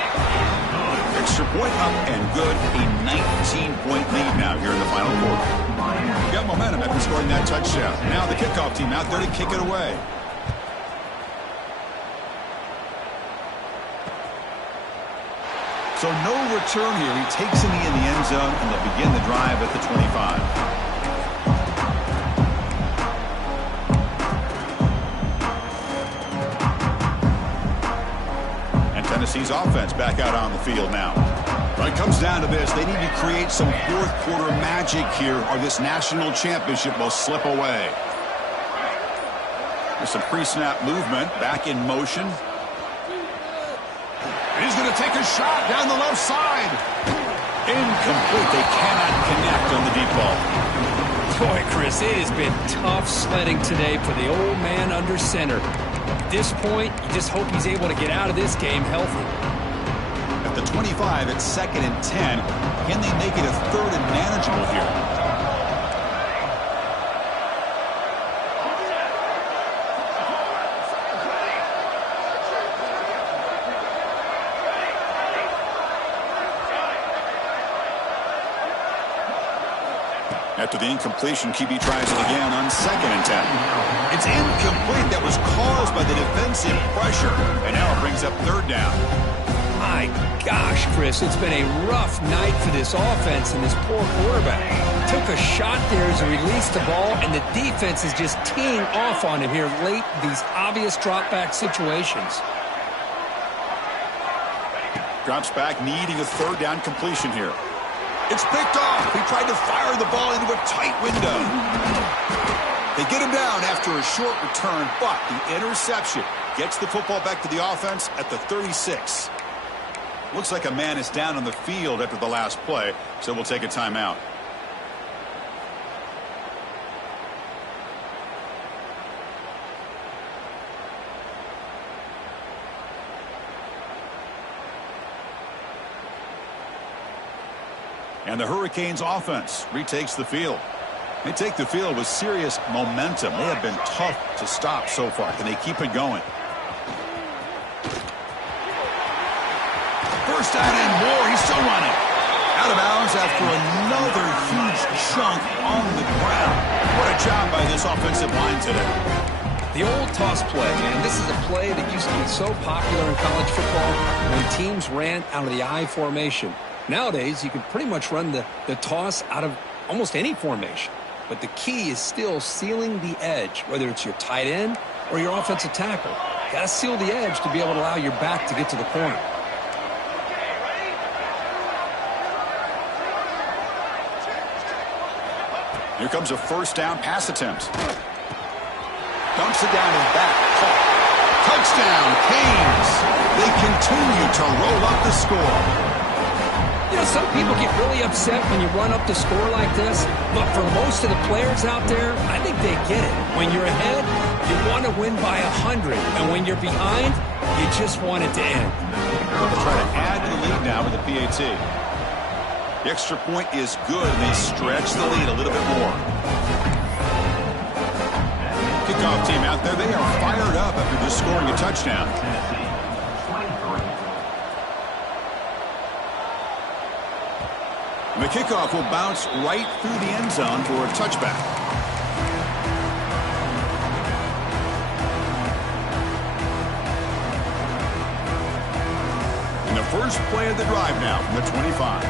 Extra point up and good. A 19-point lead now here in the final quarter. Got momentum after scoring that touchdown. Now the kickoff team out there to kick it away. So no return here. He takes a knee in the end zone, and they'll begin the drive at the 25. And Tennessee's offense back out on the field now. When it comes down to this, they need to create some 4th quarter magic here, or this national championship will slip away. There's some pre-snap movement, back in motion. He's going to take a shot down the left side. Incomplete. They cannot connect on the deep ball. Boy, Chris, it has been tough sledding today for the old man under center. At this point, you just hope he's able to get out of this game healthy. At the 25, it's 2nd and 10. Can they make it a 3rd and manageable here? After the incompletion, QB tries it again on 2nd and 10. It's incomplete. That was caused by the defensive pressure. And now it brings up 3rd down. My gosh, Chris, it's been a rough night for this offense and this poor quarterback. Took a shot there as he released the ball, and the defense is just teeing off on him here late in these obvious drop-back situations. Drops back, needing a 3rd down completion here. It's picked off. He tried to fire the ball into a tight window. They get him down after a short return, but the interception gets the football back to the offense at the 36. Looks like a man is down on the field after the last play, so we'll take a timeout. And the Hurricanes offense retakes the field. They take the field with serious momentum. They have been tough to stop so far. Can they keep it going? First down and more. He's still running. Out of bounds after another huge chunk on the ground. What a job by this offensive line today. The old toss play, man. This is a play that used to be so popular in college football when teams ran out of the I formation. Nowadays, you can pretty much run the toss out of almost any formation. But the key is still sealing the edge, whether it's your tight end or your offensive tackle. Got to seal the edge to be able to allow your back to get to the corner. Here comes a first down pass attempt. Dumps it down and back. Caught. Touchdown, Canes. They continue to roll up the score. You know, some people get really upset when you run up the score like this, but for most of the players out there, I think they get it. When you're ahead, you want to win by 100, and when you're behind, you just want it to end. They'll try to add to the lead now with the PAT. The extra point is good, and they stretch the lead a little bit more. Kickoff team out there, they are fired up after just scoring a touchdown. And the kickoff will bounce right through the end zone for a touchback. And the first play of the drive now from the 25.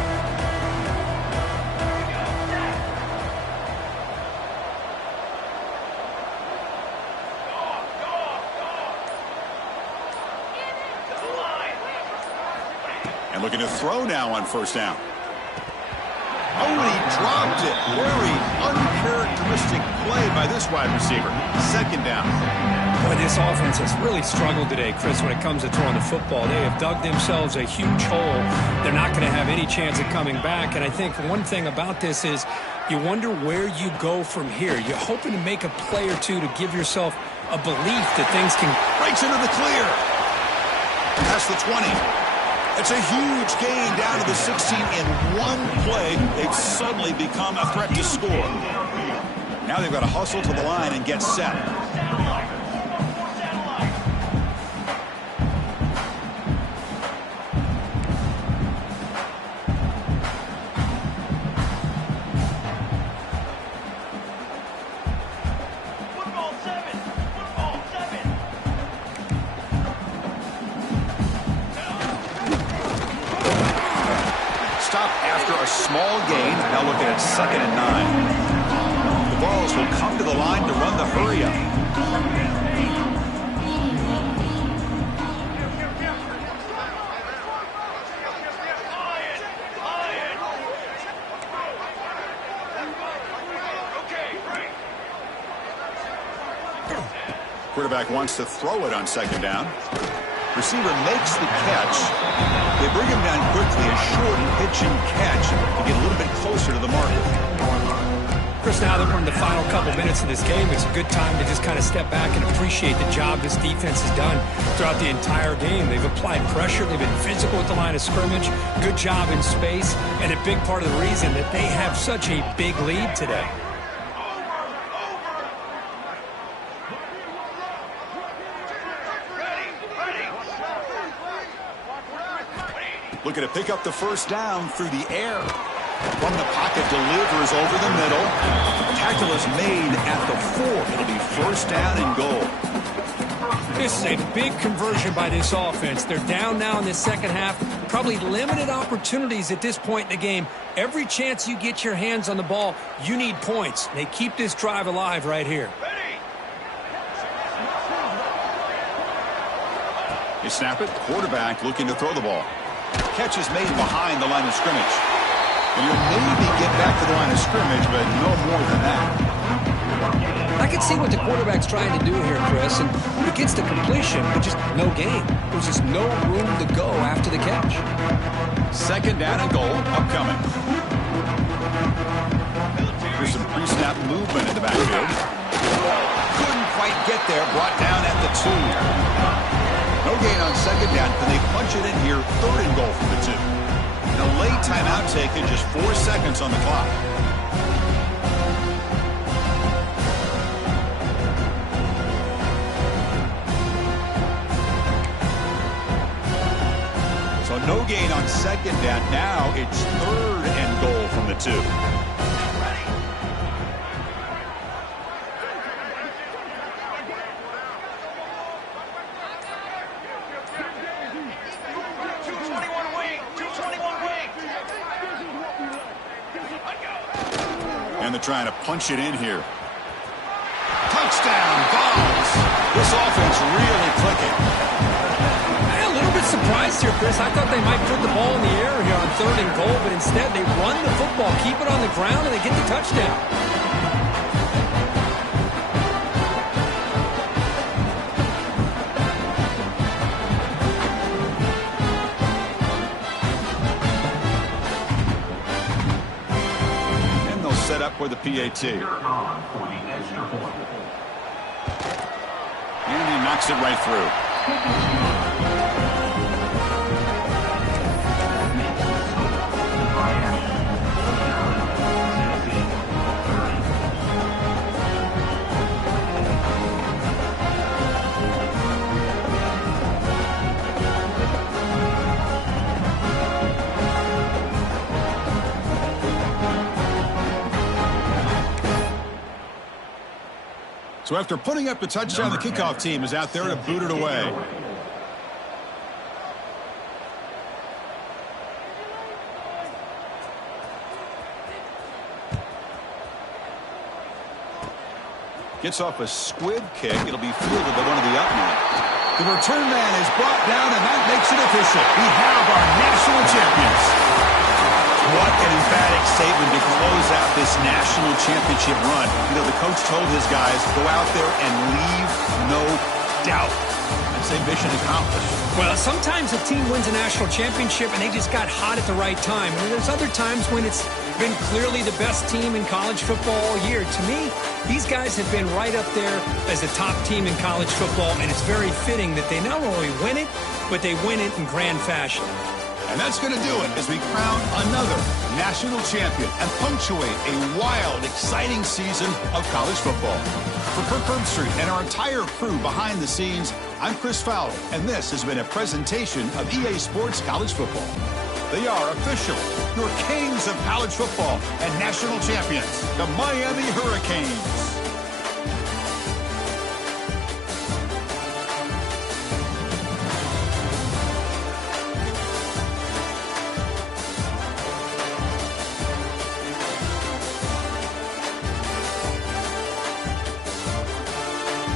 And looking to throw now on first down. Oh, and he dropped it. Very uncharacteristic play by this wide receiver. Second down. Boy, this offense has really struggled today, Chris, when it comes to throwing the football. They have dug themselves a huge hole. They're not going to have any chance of coming back. And I think one thing about this is you wonder where you go from here. You're hoping to make a play or two to give yourself a belief that things can... Breaks into the clear. Past the 20. It's a huge gain down to the 16 in one play. They've suddenly become a threat to score. Now they've got to hustle to the line and get set. Small gain. Now looking at 2nd and 9. The Vols will come to the line to run the hurry up. Quarterback wants to throw it on 2nd down. Receiver makes the catch. They bring him down quickly, a short pitch and catch to get a little bit closer to the marker. Chris, now that we're in the final couple minutes of this game, it's a good time to just kind of step back and appreciate the job this defense has done throughout the entire game. They've applied pressure. They've been physical at the line of scrimmage. Good job in space, and a big part of the reason that they have such a big lead today. Looking to pick up the first down through the air. From the pocket, delivers over the middle. Tackle is made at the 4. It'll be first down and goal. This is a big conversion by this offense. They're down now in the second half. Probably limited opportunities at this point in the game. Every chance you get your hands on the ball, you need points. They keep this drive alive right here. They snap it. Quarterback looking to throw the ball. Catch is made behind the line of scrimmage. And you'll maybe get back to the line of scrimmage, but no more than that. I can see what the quarterback's trying to do here, Chris, and he gets the completion, but just no gain. There's just no room to go after the catch. 2nd down and goal upcoming. There's some pre-snap movement in the backfield. Couldn't quite get there, brought down at the 2. No gain on 2nd down. Can they punch it in here? 3rd and goal from the 2. And a late timeout taken, just 4 seconds on the clock. So no gain on 2nd down. Now it's 3rd and goal from the 2. And they're trying to punch it in here. Touchdown, Vols. This offense really clicking. I'm a little bit surprised here, Chris. I thought they might put the ball in the air here on 3rd and goal, but instead they run the football, keep it on the ground, and they get the touchdown. for the PAT. You're on for the extra point. And he knocks it right through. So after putting up the touchdown, the kickoff team is out there to boot it away. Gets off a squib kick. It'll be fielded by one of the up men. The return man is brought down, and that makes it official. We have our national champions. What an emphatic statement to close out this national championship run. You know, the coach told his guys, go out there and leave no doubt. I'd say mission accomplished. Well, sometimes a team wins a national championship and they just got hot at the right time. And there's other times when it's been clearly the best team in college football all year. To me, these guys have been right up there as the top team in college football, and it's very fitting that they not only win it, but they win it in grand fashion. And that's going to do it as we crown another national champion and punctuate a wild, exciting season of college football. For Kirk Herbstreit and our entire crew behind the scenes, I'm Chris Fowler, and this has been a presentation of EA Sports College Football. They are officially your kings of college football and national champions, the Miami Hurricanes.